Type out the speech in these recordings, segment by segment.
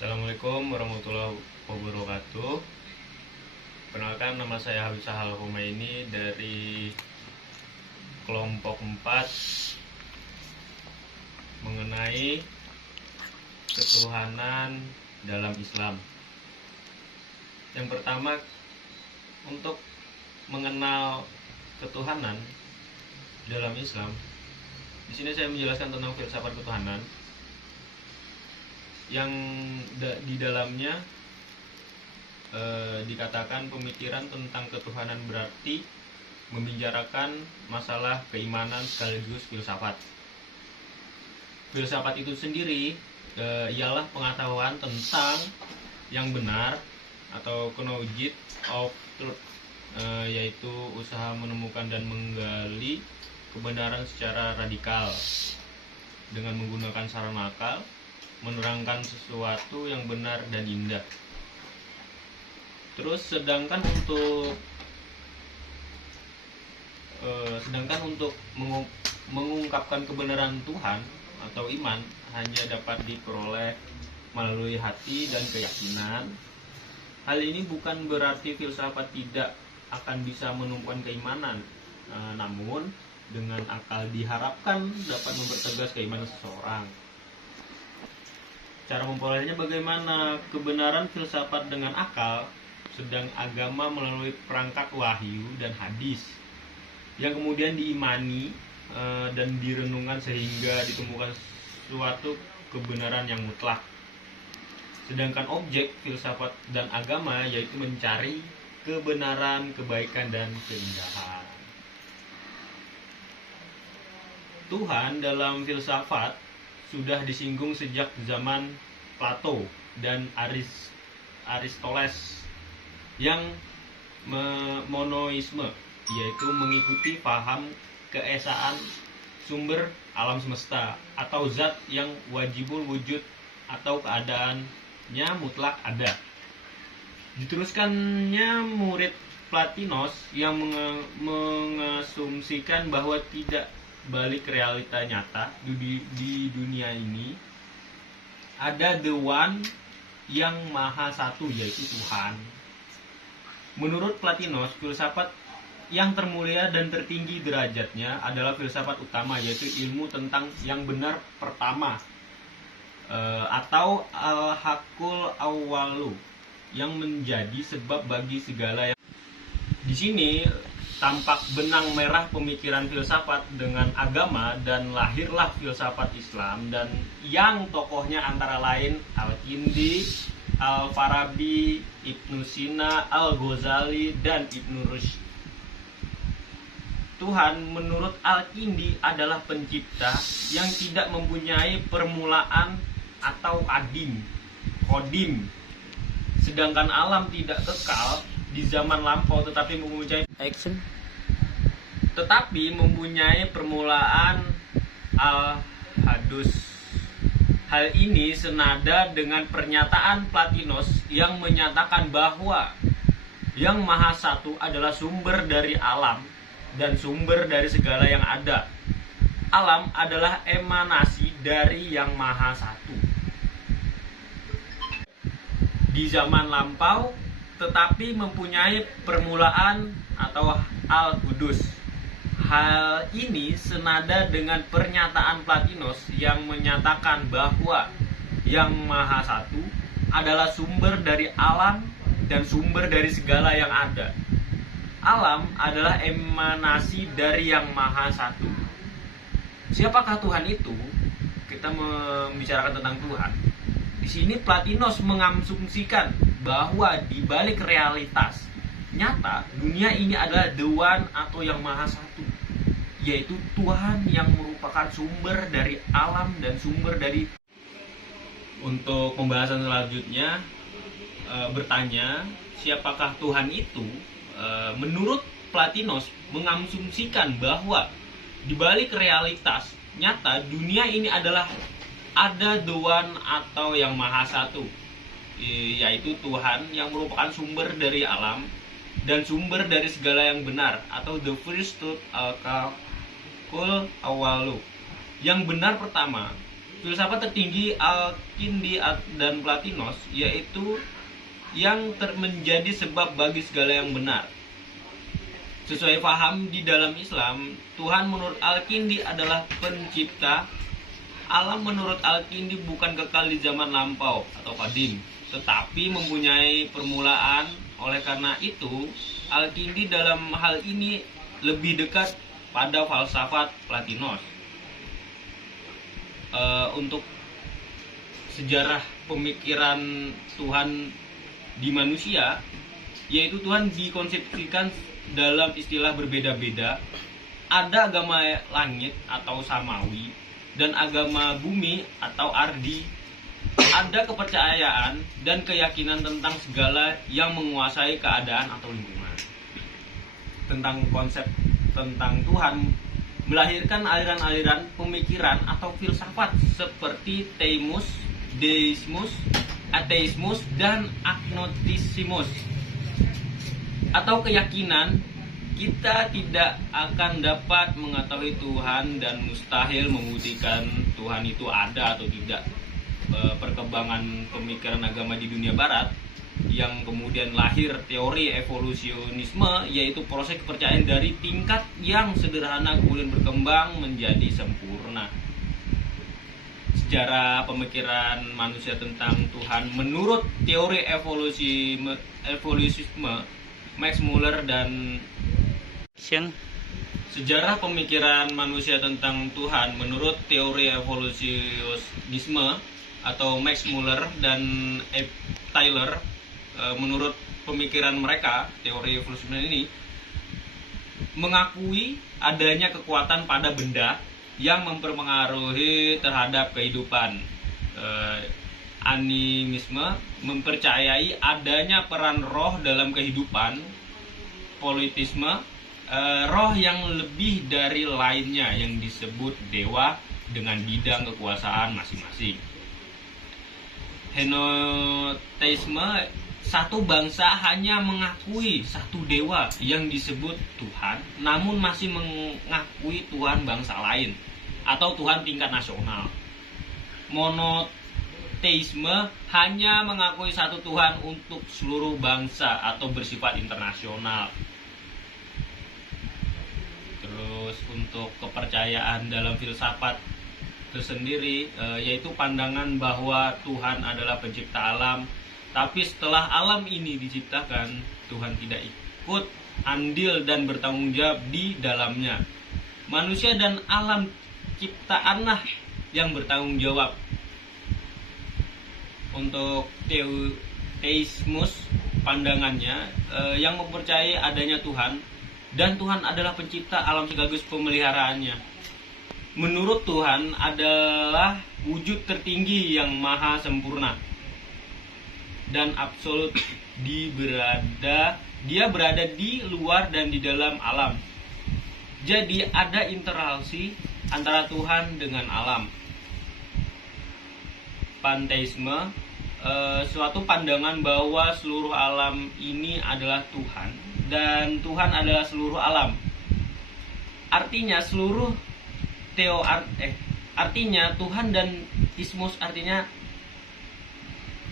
Assalamualaikum warahmatullahi wabarakatuh. Perkenalkan, nama saya Habib Sahal Humaini dari kelompok 4 mengenai ketuhanan dalam Islam. Yang pertama, untuk mengenal ketuhanan dalam Islam, di sini saya menjelaskan tentang filsafat ketuhanan yang di dalamnya dikatakan pemikiran tentang ketuhanan berarti membicarakan masalah keimanan sekaligus filsafat. Filsafat itu sendiri ialah pengetahuan tentang yang benar atau knowledge of truth, yaitu usaha menemukan dan menggali kebenaran secara radikal dengan menggunakan sarana akal, menerangkan sesuatu yang benar dan indah. Terus sedangkan untuk mengungkapkan kebenaran Tuhan atau iman hanya dapat diperoleh melalui hati dan keyakinan. Hal ini bukan berarti filsafat tidak akan bisa menumbuhkan keimanan, namun dengan akal diharapkan dapat mempertegas keimanan seseorang. Cara memperolehnya bagaimana? Kebenaran filsafat dengan akal, sedang agama melalui perangkat wahyu dan hadis yang kemudian diimani dan direnungkan sehingga ditemukan suatu kebenaran yang mutlak. Sedangkan objek filsafat dan agama yaitu mencari kebenaran, kebaikan, dan keindahan. Tuhan dalam filsafat sudah disinggung sejak zaman Plato dan Aristoteles yang monoisme, yaitu mengikuti paham keesaan sumber alam semesta atau zat yang wajibul wujud atau keadaannya mutlak ada. Diteruskannya murid Platinos yang mengasumsikan bahwa tidak balik realita nyata di dunia ini ada the one yang maha satu, yaitu Tuhan. Menurut Platinos, filsafat yang termulia dan tertinggi derajatnya adalah filsafat utama, yaitu ilmu tentang yang benar pertama, atau al-hakul awalu, yang menjadi sebab bagi segala yang. Di sini tampak benang merah pemikiran filsafat dengan agama, dan lahirlah filsafat Islam, dan yang tokohnya antara lain Al-Kindi, Al-Farabi, Ibnu Sina, Al-Ghazali, dan Ibnu Rushd. Tuhan menurut Al-Kindi adalah pencipta yang tidak mempunyai permulaan atau kodim. Sedangkan alam tidak kekal di zaman lampau tetapi mempunyai permulaan al-hadus. Hal ini senada dengan pernyataan Platinos yang menyatakan bahwa yang maha satu adalah sumber dari alam dan sumber dari segala yang ada. Alam adalah emanasi dari yang maha satu di zaman lampau, tetapi mempunyai permulaan atau al-Qudus. Hal ini senada dengan pernyataan Platinos yang menyatakan bahwa yang maha satu adalah sumber dari alam dan sumber dari segala yang ada. Alam adalah emanasi dari yang maha satu. Siapakah Tuhan itu? Kita membicarakan tentang Tuhan. Di sini Platinos mengasumsikan bahwa di balik realitas nyata dunia ini adalah the one atau yang maha satu, yaitu Tuhan yang merupakan sumber dari alam dan sumber dari. Untuk pembahasan selanjutnya bertanya, siapakah Tuhan itu? Menurut Platinos mengasumsikan bahwa di balik realitas nyata dunia ini adalah ada the one atau yang maha satu, yaitu Tuhan yang merupakan sumber dari alam dan sumber dari segala yang benar, atau the first truth al-kul awalu, yang benar pertama. Filsafat tertinggi Al-Kindi dan Platinos yaitu yang menjadi sebab bagi segala yang benar. Sesuai paham di dalam Islam, Tuhan menurut Al-Kindi adalah pencipta. Alam menurut Al-Kindi bukan kekal di zaman lampau atau qadim, tetapi mempunyai permulaan. Oleh karena itu, Al-Kindi dalam hal ini lebih dekat pada falsafat Platinos. Untuk sejarah pemikiran Tuhan di manusia, yaitu Tuhan dikonsepsikan dalam istilah berbeda-beda. Ada agama langit atau samawi dan agama bumi atau ardi. Ada kepercayaan dan keyakinan tentang segala yang menguasai keadaan atau lingkungan. Tentang konsep tentang Tuhan melahirkan aliran-aliran pemikiran atau filsafat seperti theismus, deismus, ateismus, dan agnosticismus, atau keyakinan kita tidak akan dapat mengetahui Tuhan dan mustahil membuktikan Tuhan itu ada atau tidak. Perkembangan pemikiran agama di dunia barat yang kemudian lahir teori evolusionisme, yaitu proses kepercayaan dari tingkat yang sederhana kemudian berkembang menjadi sempurna. Sejarah pemikiran manusia tentang Tuhan menurut teori evolusionisme Max Muller dan Sejarah pemikiran manusia tentang Tuhan menurut teori evolusionisme atau Max Muller dan Tyler. Menurut pemikiran mereka, teori evolusionisme ini mengakui adanya kekuatan pada benda yang mempengaruhi terhadap kehidupan. Animisme mempercayai adanya peran roh dalam kehidupan. Politisme, roh yang lebih dari lainnya yang disebut dewa dengan bidang kekuasaan masing-masing. Henoteisme, satu bangsa hanya mengakui satu dewa yang disebut Tuhan, namun masih mengakui Tuhan bangsa lain atau Tuhan tingkat nasional. Monoteisme hanya mengakui satu Tuhan untuk seluruh bangsa atau bersifat internasional. Terus untuk kepercayaan dalam filsafat tersendiri, yaitu pandangan bahwa Tuhan adalah pencipta alam, tapi setelah alam ini diciptakan, Tuhan tidak ikut andil dan bertanggung jawab di dalamnya. Manusia dan alam ciptaanlah yang bertanggung jawab. Untuk teismus, pandangannya yang mempercayai adanya Tuhan dan Tuhan adalah pencipta alam sekaligus pemeliharaannya. Menurut Tuhan adalah wujud tertinggi yang maha sempurna dan absolut. Dia berada di luar dan di dalam alam. Jadi ada interaksi antara Tuhan dengan alam. Panteisme, suatu pandangan bahwa seluruh alam ini adalah Tuhan dan Tuhan adalah seluruh alam. Artinya artinya Tuhan dan ismus artinya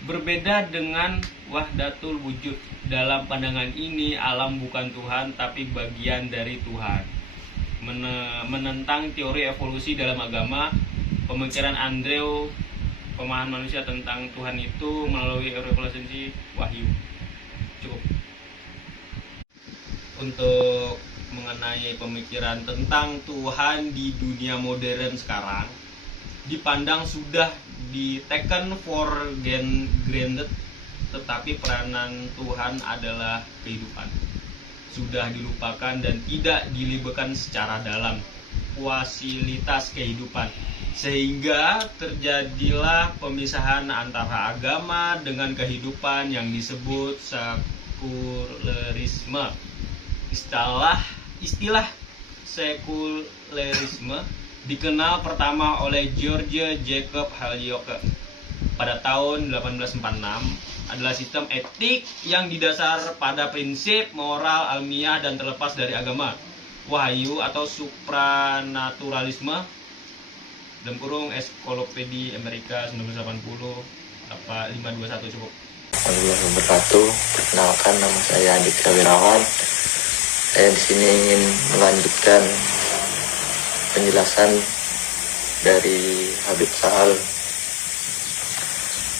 berbeda dengan wahdatul wujud. Dalam pandangan ini alam bukan Tuhan tapi bagian dari Tuhan. Menentang teori evolusi dalam agama, pemikiran Andrew, pemahaman manusia tentang Tuhan itu melalui evolusi wahyu. Cukup. Untuk mengenai pemikiran tentang Tuhan di dunia modern sekarang, dipandang sudah taken for granted, tetapi peranan Tuhan adalah kehidupan. Sudah dilupakan dan tidak dilibatkan secara dalam fasilitas kehidupan, sehingga terjadilah pemisahan antara agama dengan kehidupan yang disebut sekulerisme. Istilah sekulerisme dikenal pertama oleh George Jacob Holyoake pada tahun 1846. Adalah sistem etik yang didasar pada prinsip moral almiah dan terlepas dari agama. Wahyu atau supranaturalisme dalam kurung Encyclopedia Amerika 1980 apa 521 cukup. Warahmatullahi wabarakatuh. Perkenalkan, nama saya Aditya Wirawan. Saya di sini ingin melanjutkan penjelasan dari Habib Sahal.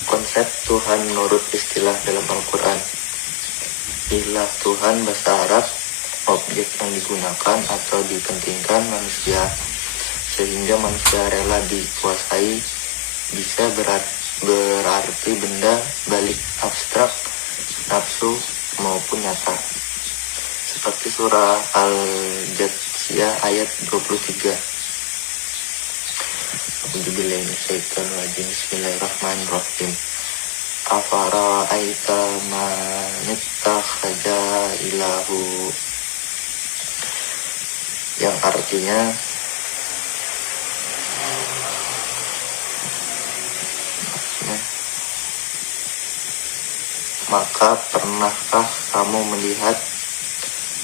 Konsep Tuhan menurut istilah dalam Al-Quran. Ilah Tuhan bahasa Arab, objek yang digunakan atau dipentingkan manusia sehingga manusia rela dikuasai, bisa berarti benda balik abstrak, nafsu maupun nyata. Seperti surah Al-Jathiyah ayat 23. Bismillahirrahmanirrahim. Afara'aita man ittakhadha ilahu, yang artinya maka pernahkah kamu melihat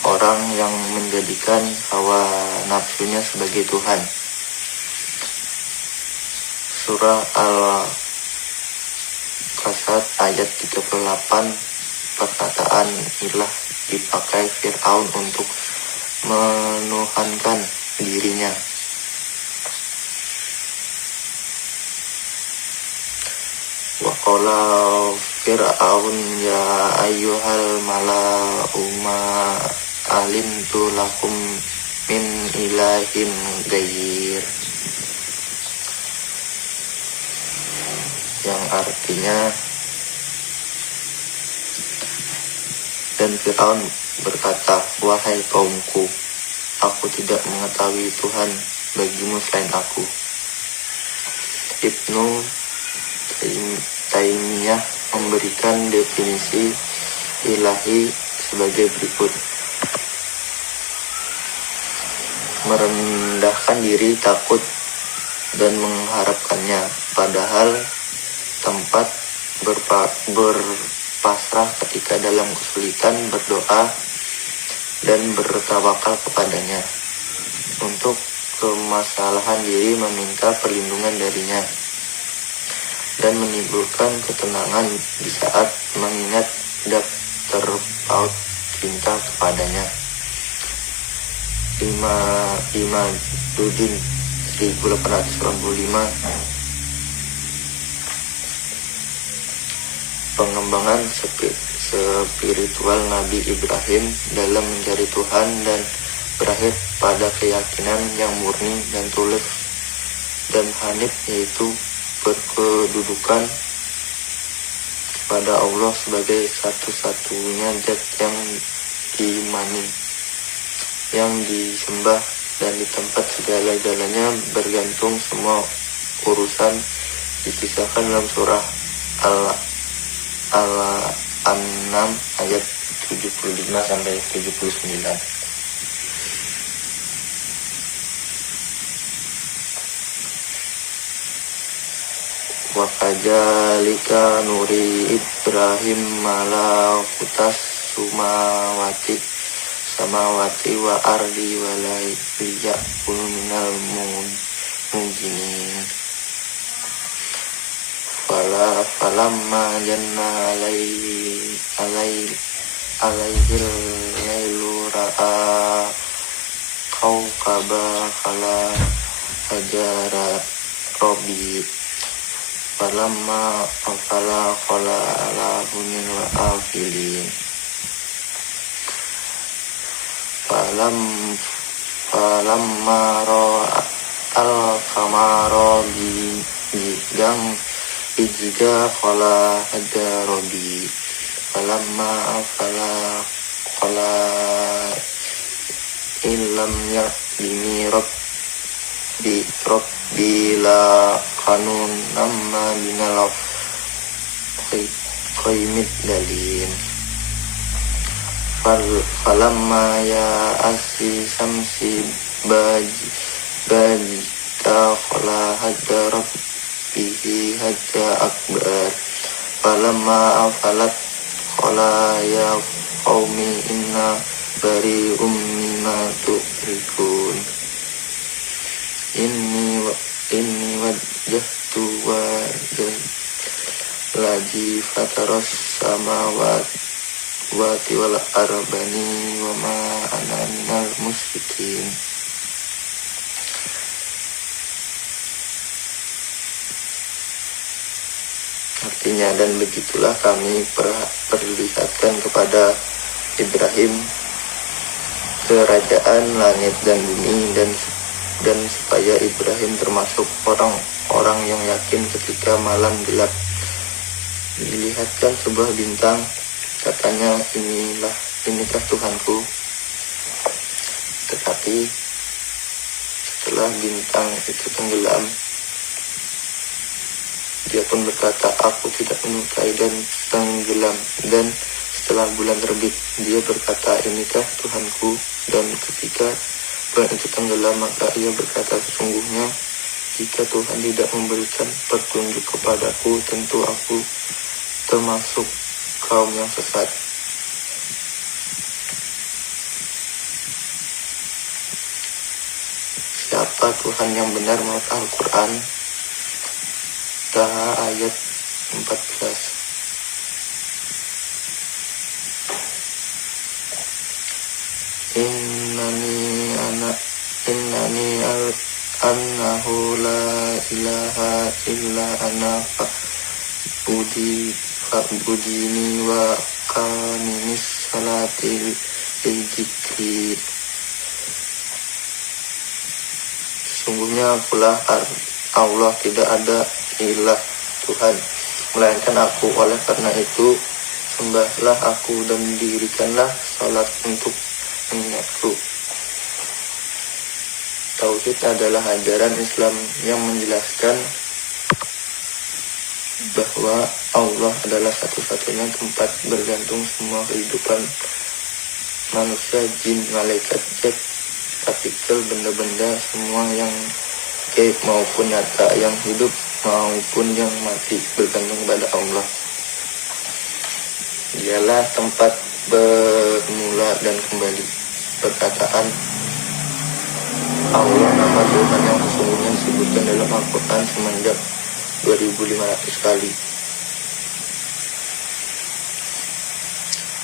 orang yang menjadikan hawa nafsunya sebagai Tuhan? Surah Al-Qasas ayat 38. Perkataan ilah dipakai Fir'aun untuk menuhankan dirinya. Wa qala Fir'aun ya ayyuhal mala'u ma alimtu lakum min ilahin ghair, yang artinya, dan Fir'aun berkata, wahai kaumku, aku tidak mengetahui Tuhan bagimu selain aku. Ibnu Taimiyah memberikan definisi ilahi sebagai berikut: merendahkan diri, takut, dan mengharapkannya, padahal tempat berpasrah ketika dalam kesulitan, berdoa dan bertawakal kepadanya. Untuk kemasalahan diri, meminta perlindungan darinya dan menimbulkan ketenangan di saat mengingat dan terpaut cinta kepadanya. Imaduddin 1885. Pengembangan spiritual Nabi Ibrahim dalam mencari Tuhan dan berakhir pada keyakinan yang murni dan tulus dan hanif, yaitu berkedudukan pada Allah sebagai satu-satunya zat yang diimani, yang disembah, dan di tempat segala-galanya bergantung semua urusan, dikisahkan dalam surah Al-An'am ayat 75-79. Wa kadzalika nuri Ibrahim malakutas samawati wa ardi wa la yakunu minal mujinin. Falamma janna alaihil lailu ra'a kawkaba khala hajara robi. Falamma afala khala ala hunil afilin. Falamma ra'a al-qamara bidang ijda khala hajara robi. Falamma afala khala illam yakbini Rabbi la kanun nama binal qaimid dalin. Falamma ya asi samsi bajita khala hadda rabbihi hadda akbar. Falamma afalat khala ya qaumi inna bari'um mimma tusyrikun. inni wajjahtu wajah lagi fataros samawati wal arbani wa ma ana minal musyrikin. Artinya, dan begitulah kami perlihatkan kepada Ibrahim kerajaan langit dan bumi, dan supaya Ibrahim termasuk orang-orang yang yakin ketika malam gelap. Dilihatkan sebuah bintang, katanya, inikah Tuhanku. Tetapi setelah bintang itu tenggelam, dia pun berkata, aku tidak menyukai dan tenggelam. Dan setelah bulan terbit, dia berkata, inikah Tuhanku. Dan ketika bulan itu tenggelam, maka ia berkata, sesungguhnya jika Tuhan tidak memberikan petunjuk kepadaku, tentu aku termasuk kaum yang sesat. Siapa Tuhan yang benar menurut Al-Quran? Taha ayat 14. Annahu la ilaha illa ana fa'budini wa qanimis salati dzikri. Sesungguhnya akulah Allah, tidak ada ilah Tuhan melainkan aku. Oleh karena itu sembahlah aku dan dirikanlah salat untuk mengingatku. Tauhid adalah ajaran Islam yang menjelaskan bahwa Allah adalah satu-satunya tempat bergantung semua kehidupan manusia, jin, malaikat, zat, partikel, benda-benda, semua yang gaib maupun nyata, yang hidup maupun yang mati, bergantung pada Allah. Dialah tempat bermula dan kembali. Perkataan Allah, nama Tuhan yang sesungguhnya, disebutkan dalam Al-Quran semenjak 2500 kali.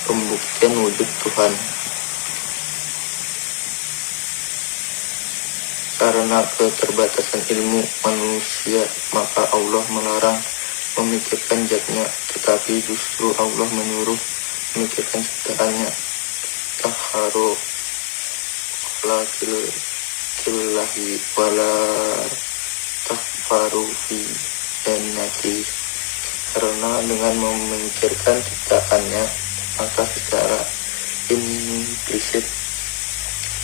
Pembuktian wujud Tuhan. Karena keterbatasan ilmu manusia, maka Allah melarang memikirkan zatnya, tetapi justru Allah menyuruh memikirkan ciptaannya. Tahharu killahi wala takfaru fi jannati. Karena dengan memikirkan ciptaannya, maka secara implisit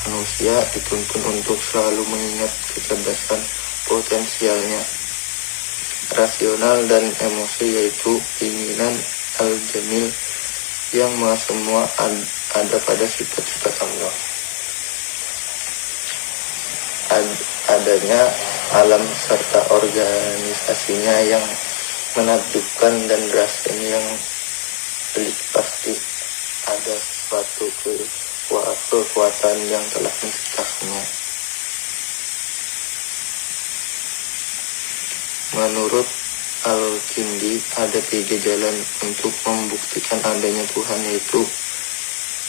manusia dituntun untuk selalu mengingat kecerdasan potensialnya, rasional dan emosi, yaitu keinginan al-jamil yang semua ada pada sifat-sifat Allah. Adanya alam serta organisasinya yang menakjubkan, dan rasanya yang pelik. Pasti ada suatu kekuatan yang telah menciptakannya. Menurut Al-Kindi, ada 3 jalan untuk membuktikan adanya Tuhan, yaitu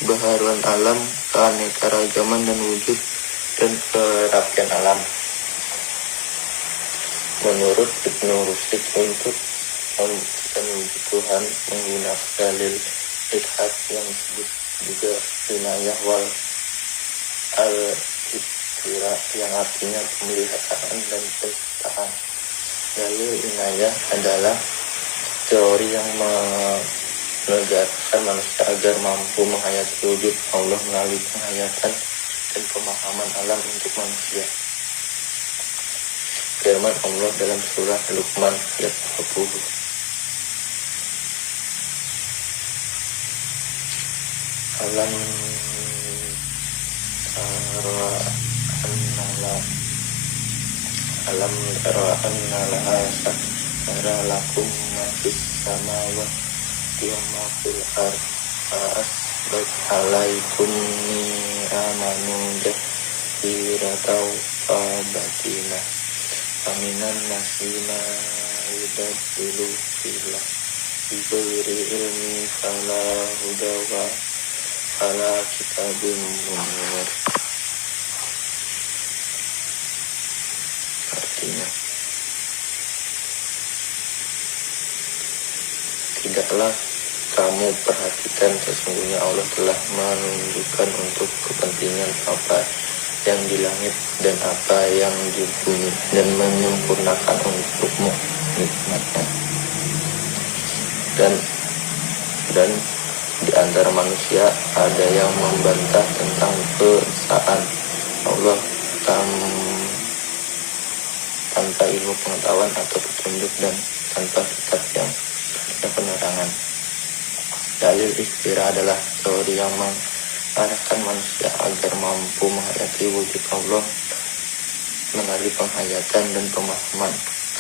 kebaharuan alam, keanekaragaman dan wujud, dan kerapian alam. Menurut Ibnu Rushd, untuk membuktikan wujud Tuhan menggunakan dalil ilhad yang disebut juga inayah wal al-iktira, yang artinya pemeliharaan dan penciptaan. Dalil inayah adalah teori yang menegaskan manusia agar mampu menghayati wujud Allah melalui penghayatan dan pemahaman alam untuk manusia. Firman Allah dalam surah Luqman ayat 20. Alam tara anna lakum ma fis samawati wa ma fil ardh asbat alaikum ni'amanu jahirataw batina aminan nasima yudabbilu filah bighairi ilmi fala hudawa fala kitabun munir. Artinya, tidaklah kamu perhatikan sesungguhnya Allah telah menunjukkan untuk kepentingan apa yang di langit dan apa yang di bumi dan menyempurnakan untukmu nikmatnya. Dan di antara manusia ada yang membantah tentang keesaan Allah tanpa ilmu pengetahuan atau petunjuk dan tanpa kitab yang ada penerangan. Dalil ikhtirah adalah teori yang mengarahkan manusia agar mampu menghayati wujud Allah melalui penghayatan dan pemahaman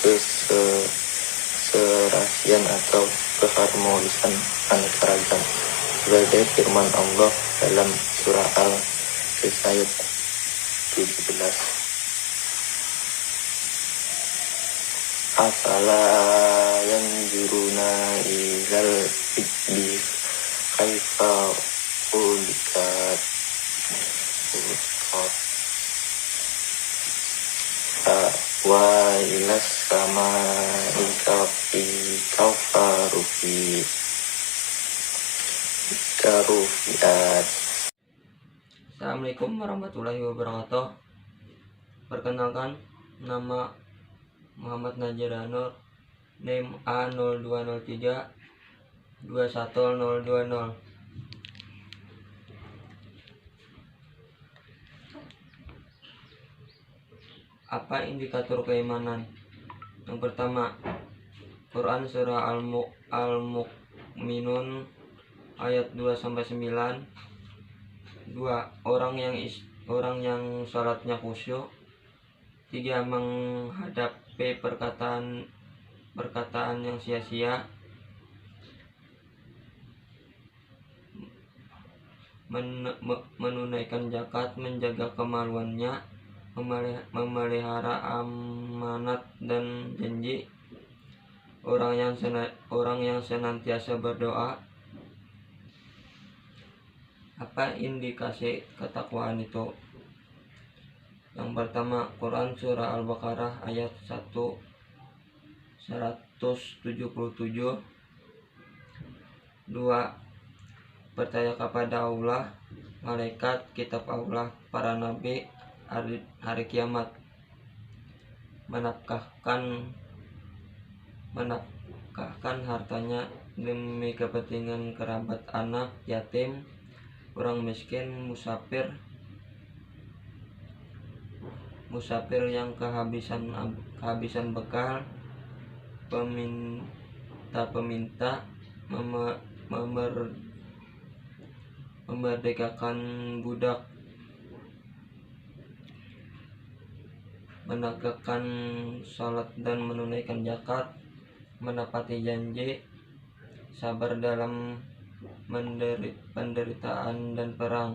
keserasian atau keharmonisan aneka ragam, sebagai firman Allah dalam surah Al-Qasas ayat 17. Afala yanzuruna ilal ibli kaifa khuliqat wa ilas samai kaifa rufiat. Assalamualaikum warahmatullahi wabarakatuh. Perkenalkan, nama Muhammad Najir Anur, NIM A0203 21020. Apa indikator keimanan? Yang pertama, Quran surah Al-Mu'minun ayat 2-9. 2. Orang yang salatnya khusyuk. 3. Menghadapi perkataan yang sia-sia. Menunaikan zakat, menjaga kemaluannya, memelihara amanat dan janji. Orang yang senantiasa berdoa. Apa indikasi ketakwaan itu? Yang pertama, Quran surah Al-Baqarah ayat 177. 2. Percaya kepada Allah, malaikat, kitab Allah, para nabi, hari kiamat. Menafkahkan hartanya demi kepentingan kerabat, anak yatim, orang miskin, musafir yang kehabisan bekal, peminta, memerdekakan budak, menegakkan salat dan menunaikan zakat, menepati janji, sabar dalam penderitaan dan perang.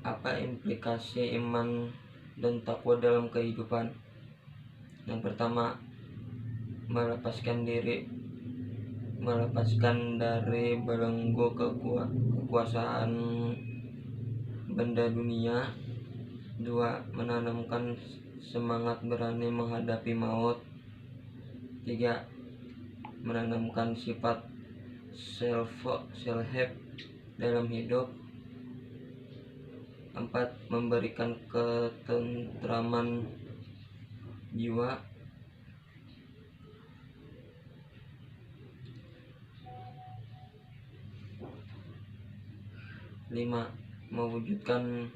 Apa implikasi iman dan takwa dalam kehidupan? Yang pertama, melepaskan dari belenggu kekuasaan benda dunia. 2. Menanamkan semangat berani menghadapi maut. 3. Menanamkan sifat self-help dalam hidup. 4. Memberikan ketentraman jiwa. 5. Mewujudkan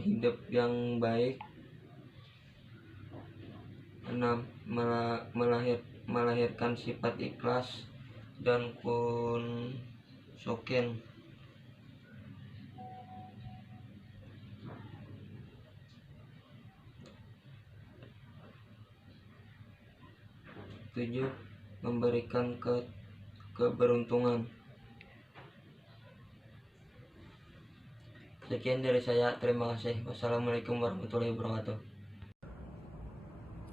hidup yang baik. 6. Melahirkan sifat ikhlas dan kunsyukin. 7. Memberikan keberuntungan. Sekian dari saya, terima kasih. Wassalamualaikum warahmatullahi wabarakatuh.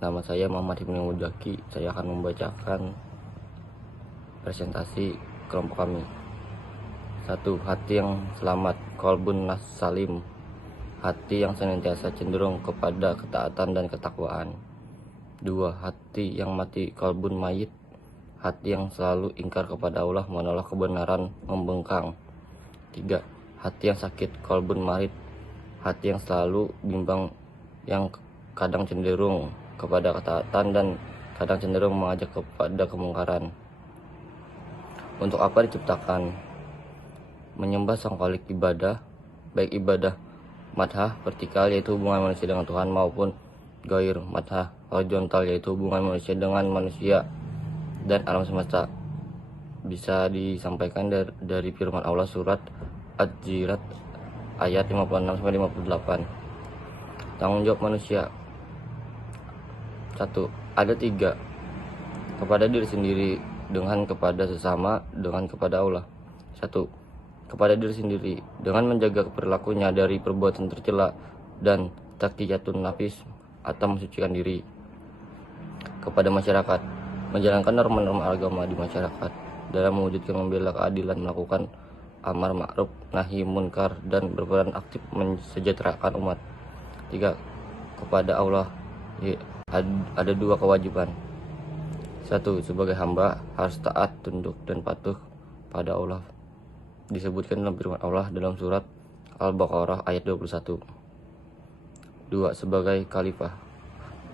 Nama saya Muhammad Hibni Mujaki. Saya akan membacakan presentasi kelompok kami. 1. Hati yang selamat, qalbun nas salim. Hati yang senantiasa cenderung kepada ketaatan dan ketakwaan. 2. Hati yang mati, qalbun mayit. Hati yang selalu ingkar kepada Allah, menolak kebenaran, membengkang. 3. Hati yang sakit, qalbun marid. Hati yang selalu bimbang, yang kadang cenderung kepada ketaatan dan kadang cenderung mengajak kepada kemungkaran. Untuk apa diciptakan? Menyembah sang khalik ibadah, baik ibadah madhah vertikal yaitu hubungan manusia dengan Tuhan, maupun gair madhah horizontal yaitu hubungan manusia dengan manusia dan alam semesta. Bisa disampaikan dari firman Allah surat Az-Ziriyat ayat 56-58. Tanggung jawab manusia. 1. Ada 3. Kepada diri sendiri, dengan kepada sesama, dengan kepada Allah. 1. Kepada diri sendiri, dengan menjaga perilakunya dari perbuatan tercela dan taqiyatun nafis atau mensucikan diri. Kepada masyarakat, menjalankan norma-norma agama di masyarakat dalam mewujudkan membela keadilan, melakukan amar ma'ruf nahi munkar, dan berperan aktif mensejahterakan umat. 3. Kepada Allah ada 2 kewajiban. 1. Sebagai hamba harus taat, tunduk, dan patuh pada Allah. Disebutkan dalam firman Allah dalam surat Al-Baqarah ayat 21. 2. Sebagai khalifah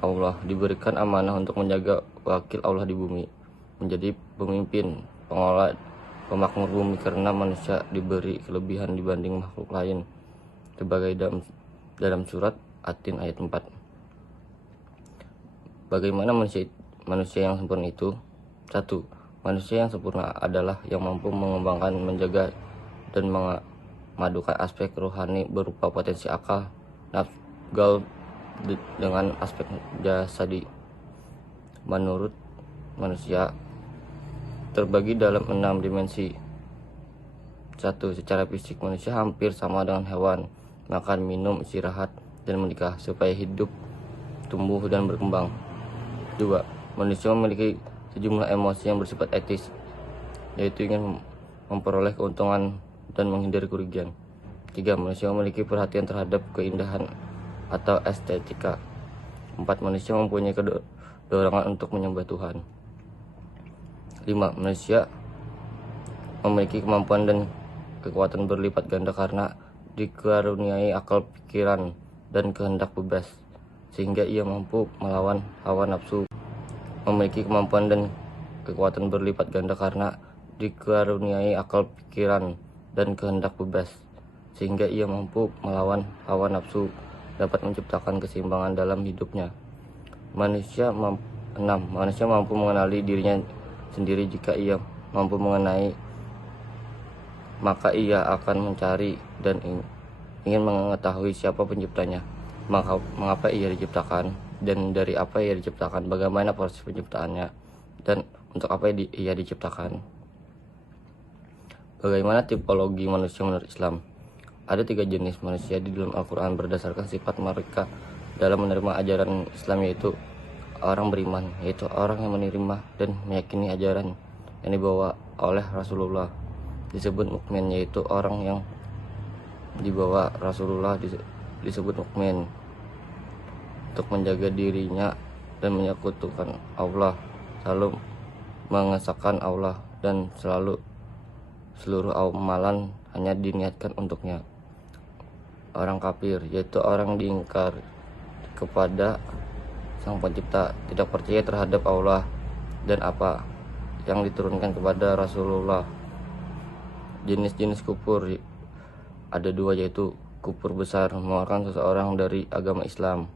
Allah diberikan amanah untuk menjaga wakil Allah di bumi, menjadi pemimpin, pengelola, pemakmur bumi, karena manusia diberi kelebihan dibanding makhluk lain sebagai dalam surat At-Tin ayat 4. Bagaimana manusia yang sempurna itu? 1. Manusia yang sempurna adalah yang mampu mengembangkan, menjaga, dan memadukan aspek rohani berupa potensi akal, nafsu, gal, dengan aspek jasadi. Menurut manusia terbagi dalam 6 dimensi. 1. Secara fisik manusia hampir sama dengan hewan, makan, minum, istirahat, dan menikah supaya hidup, tumbuh, dan berkembang. 2. Manusia memiliki sejumlah emosi yang bersifat etis, yaitu ingin memperoleh keuntungan dan menghindari kerugian. 3. Manusia memiliki perhatian terhadap keindahan atau estetika. 4. Manusia mempunyai dorongan untuk menyembah Tuhan. 5. Manusia memiliki kemampuan dan kekuatan berlipat ganda karena dikaruniai akal, pikiran, dan kehendak bebas, sehingga ia mampu melawan hawa nafsu. Memiliki kemampuan dan kekuatan berlipat ganda karena dikaruniai akal, pikiran, dan kehendak bebas, sehingga ia mampu melawan hawa nafsu, dapat menciptakan keseimbangan dalam hidupnya. 6. Manusia mampu mengenali dirinya sendiri. Jika ia mampu mengenai, maka ia akan mencari dan ingin mengetahui siapa penciptanya, mengapa ia diciptakan, dan dari apa ia diciptakan, bagaimana proses penciptaannya, dan untuk apa ia diciptakan. Bagaimana tipologi manusia menurut Islam? Ada 3 jenis manusia di dalam Al-Quran berdasarkan sifat mereka dalam menerima ajaran Islam, yaitu orang beriman, yaitu orang yang menerima dan meyakini ajaran yang dibawa oleh Rasulullah. Disebut mukmin, yaitu orang yang dibawa Rasulullah disebut mukmin, untuk menjaga dirinya dan menyekutukan Allah, selalu mengesahkan Allah, dan seluruh amalan hanya diniatkan untuknya. Orang kafir, yaitu orang diingkar kepada Sang Pencipta, tidak percaya terhadap Allah dan apa yang diturunkan kepada Rasulullah. Jenis-jenis kufur ada 2, yaitu kufur besar, mengeluarkan seseorang dari agama Islam,